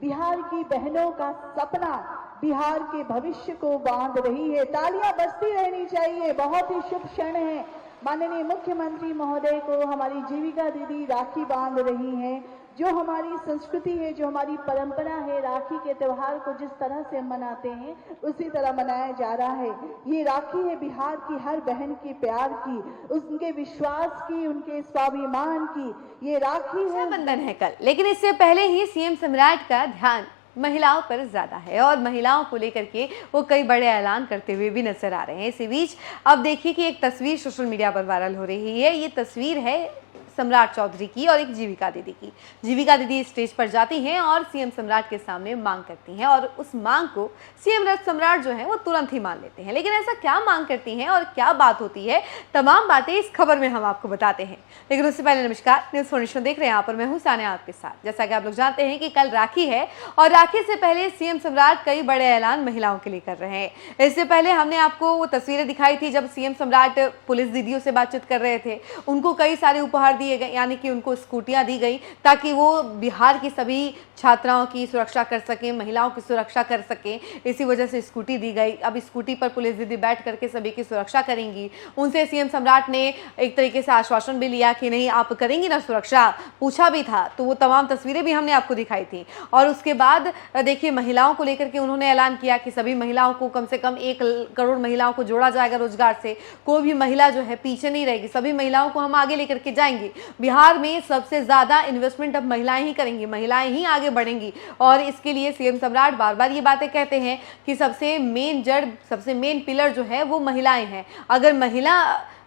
बिहार की बहनों का सपना, बिहार के भविष्य को बांध रही है। तालियां बजती रहनी चाहिए। बहुत ही शुभ क्षण है। माननीय मुख्यमंत्री महोदय को हमारी जीविका दीदी राखी बांध रही हैं। जो हमारी संस्कृति है, जो हमारी परंपरा है, राखी के त्योहार को जिस तरह से मनाते हैं उसी तरह मनाया जा रहा है। ये राखी है बिहार की हर बहन की प्यार की, उनके विश्वास की, उनके स्वाभिमान की। ये राखी है। रक्षाबंधन है कल, लेकिन इससे पहले ही सीएम सम्राट का ध्यान महिलाओं पर ज्यादा है और महिलाओं को लेकर के वो कई बड़े ऐलान करते हुए भी नजर आ रहे हैं। इसी बीच अब देखिए कि एक तस्वीर सोशल मीडिया पर वायरल हो रही है। ये तस्वीर है सम्राट चौधरी की और एक जीविका दीदी की। जीविका दीदी स्टेज पर जाती हैं और सीएम सम्राट के सामने मांग करती हैं और उस मांग को सीएम सम्राट जो है वो तुरंत ही मान लेते हैं। लेकिन ऐसा क्या मांग करती हैं और क्या बात होती है, तमाम बातें इस खबर में हम आपको बताते हैं। लेकिन उससे पहले नमस्कार, न्यूज़ फॉर नेशन देख रहे हैं। यहाँ पर मैं हूँ सानिया आपके साथ। जैसा कि आप लोग जानते हैं कि कल राखी है और राखी से पहले सीएम सम्राट कई बड़े ऐलान महिलाओं के लिए कर रहे हैं। इससे पहले हमने आपको वो तस्वीरें दिखाई थी जब सीएम सम्राट पुलिस दीदियों से बातचीत कर रहे थे। उनको कई सारे उपहार दिए गए, यानी कि उनको स्कूटियां दी गई ताकि वो बिहार की सभी छात्राओं की सुरक्षा कर सकें, महिलाओं की सुरक्षा कर सकें। इसी वजह से स्कूटी दी गई। अब स्कूटी पर पुलिस दीदी बैठ करके सभी की सुरक्षा करेंगी। उनसे सीएम सम्राट ने एक तरीके से आश्वासन भी लिया कि नहीं आप करेंगी ना सुरक्षा, पूछा भी था। तो वो तमाम तस्वीरें भी हमने आपको दिखाई थी। और उसके बाद देखिए महिलाओं को लेकर के उन्होंने ऐलान किया कि सभी महिलाओं को कम से कम 1 करोड़ महिलाओं को जोड़ा जाएगा रोजगार से। कोई भी महिला जो है पीछे नहीं रहेगी, सभी महिलाओं को हम आगे लेकर के जाएंगे। बिहार में सबसे ज्यादा इन्वेस्टमेंट अब महिलाएं ही करेंगी, महिलाएं ही आगे बढ़ेंगी। और इसके लिए सीएम सम्राट बार बार ये बातें कहते हैं कि सबसे मेन जड़, सबसे मेन पिलर जो है वो महिलाएं हैं। अगर महिला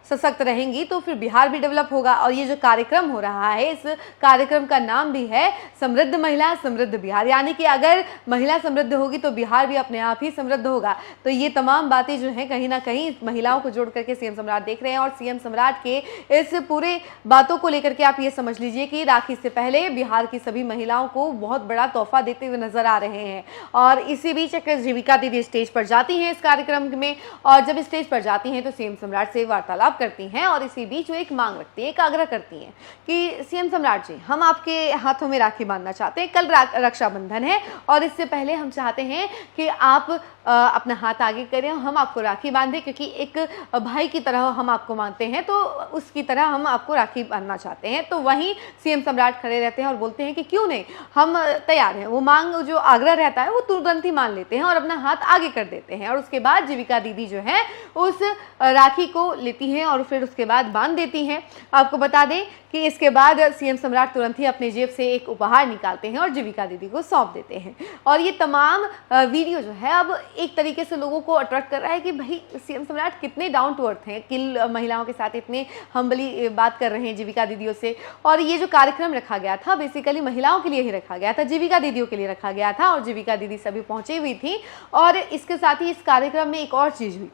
सशक्त रहेंगी तो फिर बिहार भी डेवलप होगा। और ये जो कार्यक्रम हो रहा है, इस कार्यक्रम का नाम भी है समृद्ध महिला समृद्ध बिहार, यानी कि अगर महिला समृद्ध होगी तो बिहार भी अपने आप ही समृद्ध होगा। तो ये तमाम बातें जो हैं कहीं ना कहीं महिलाओं को जोड़ करके सीएम सम्राट देख रहे हैं। और सीएम सम्राट के इस पूरे बातों को लेकर के आप ये समझ लीजिए कि राखी से पहले बिहार की सभी महिलाओं को बहुत बड़ा तोहफा देते हुए नजर आ रहे हैं। और इसी बीच एक जीविका दीदी स्टेज पर जाती हैं इस कार्यक्रम में, और जब स्टेज पर जाती हैं तो सीएम सम्राट से वार्तालाप करती हैं। और इसी बीच वो एक मांग रखती है, एक आग्रह करती हैं कि सीएम सम्राट जी, हम आपके हाथों में राखी बांधना चाहते हैं। कल रक्षाबंधन है और इससे पहले हम चाहते हैं कि आप अपना हाथ आगे करें, हम आपको राखी बांधें, क्योंकि एक भाई की तरह हम आपको मानते हैं, तो उसकी तरह हम आपको राखी बांधना चाहते हैं। तो वहीं सीएम सम्राट खड़े रहते हैं और बोलते हैं कि क्यों नहीं, हम तैयार हैं। वो मांग, जो आग्रह रहता है वो तुरंत ही मान लेते हैं और अपना हाथ आगे कर देते हैं। और उसके बाद जीविका दीदी जो है उस राखी को लेती हैं और फिर उसके बाद बांध देती हैं। आपको बता दें कि इसके बाद सीएम सम्राट तुरंत ही अपने जेब से एक उपहार निकालते हैं और जीविका दीदी को सौंप देते हैं। और ये तमाम वीडियो जो है अब एक तरीके से लोगों को अट्रैक्ट कर रहा है कि भाई सीएम सम्राट कितने डाउन टू अर्थ हैं, किन महिलाओं के साथ इतने हम्बली बात कर रहे हैं जीविका दीदियों से। और ये जो कार्यक्रम रखा गया था बेसिकली महिलाओं के लिए ही रखा गया था, जीविका दीदियों के लिए रखा गया था। और जीविका दीदी सभी पहुंची हुई थी। और इसके साथ ही इस कार्यक्रम में एक और चीज हुई,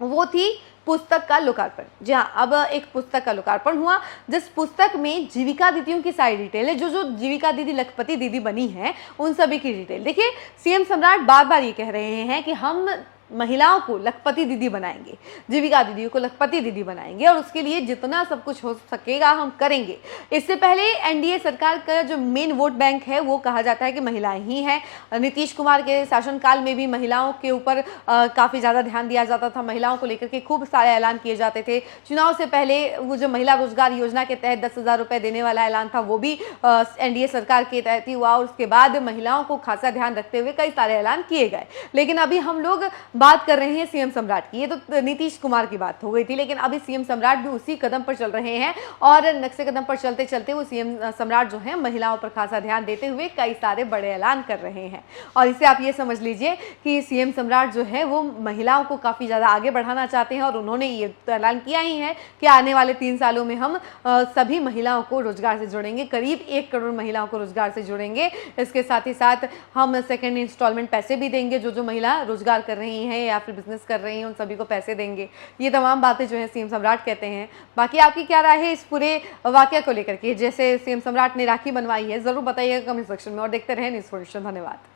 वो थी पुस्तक का लोकार्पण। जी हाँ, अब एक पुस्तक का लोकार्पण हुआ जिस पुस्तक में जीविका दीदियों की सारी डिटेल है, जो जीविका दीदी लखपति दीदी बनी है उन सभी की डिटेल। देखिए सीएम सम्राट बार बार ये कह रहे हैं कि हम महिलाओं को लखपति दीदी बनाएंगे, जीविका दीदी को लखपति दीदी बनाएंगे और उसके लिए जितना सब कुछ हो सकेगा हम करेंगे। इससे पहले एनडीए सरकार का जो मेन वोट बैंक है वो कहा जाता है कि महिलाएं ही हैं। नीतीश कुमार के शासनकाल में भी महिलाओं के ऊपर काफ़ी ज़्यादा ध्यान दिया जाता था, महिलाओं को लेकर के खूब सारे ऐलान किए जाते थे। चुनाव से पहले वो जो महिला रोजगार योजना के तहत 10,000 रुपये देने वाला ऐलान था वो भी एनडीए सरकार के तहत ही हुआ। और उसके बाद महिलाओं को खासा ध्यान रखते हुए कई सारे ऐलान किए गए। लेकिन अभी हम लोग बात कर रहे हैं सीएम सम्राट की। ये तो नीतीश कुमार की बात हो गई थी, लेकिन अभी सीएम सम्राट भी उसी कदम पर चल रहे हैं और नक्शे कदम पर चलते चलते वो सीएम सम्राट जो है महिलाओं पर खासा ध्यान देते हुए कई सारे बड़े ऐलान कर रहे हैं। और इसे आप ये समझ लीजिए कि सीएम सम्राट जो है वो महिलाओं को काफी ज्यादा आगे बढ़ाना चाहते हैं और उन्होंने ये ऐलान किया ही है कि आने वाले 3 सालों में हम सभी महिलाओं को रोजगार से जोड़ेंगे, करीब 1 करोड़ महिलाओं को रोजगार से जोड़ेंगे। इसके साथ ही साथ हम सेकेंड इंस्टॉलमेंट पैसे भी देंगे, जो महिला रोजगार कर रही हैं या फिर बिजनेस कर रही हैं उन सभी को पैसे देंगे। ये तमाम बातें जो है सीएम सम्राट कहते हैं। बाकी आपकी क्या राय है इस पूरे वाकया को लेकर के, जैसे सीएम सम्राट ने राखी बनवाई है, जरूर बताइएगा कमेंट सेक्शन में और देखते रहें न्यूज़ फॉर नेशन। धन्यवाद।